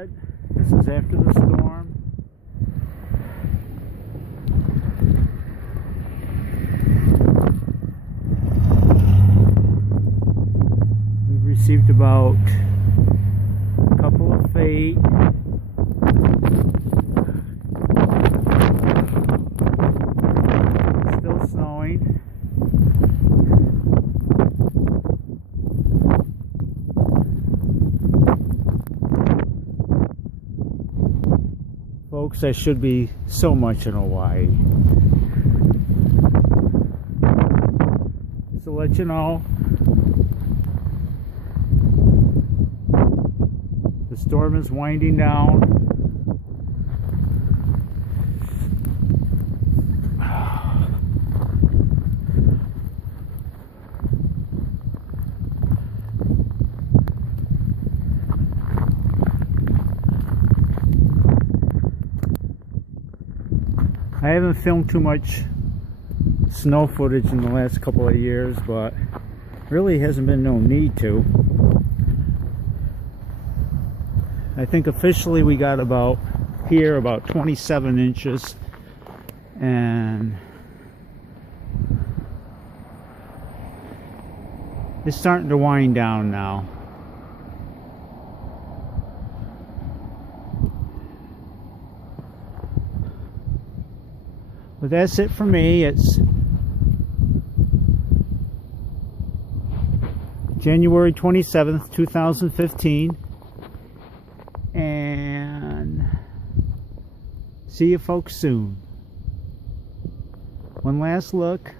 good. This is after the storm. We've received about a couple of feet. Still snowing. Folks, that should be so much in Hawaii. Just to let you know, the storm is winding down. I haven't filmed too much snow footage in the last couple of years, but really hasn't been no need to. I think officially we got about 27 inches, and it's starting to wind down now. But that's it for me. It's January 27th, 2015. And see you folks soon. One last look.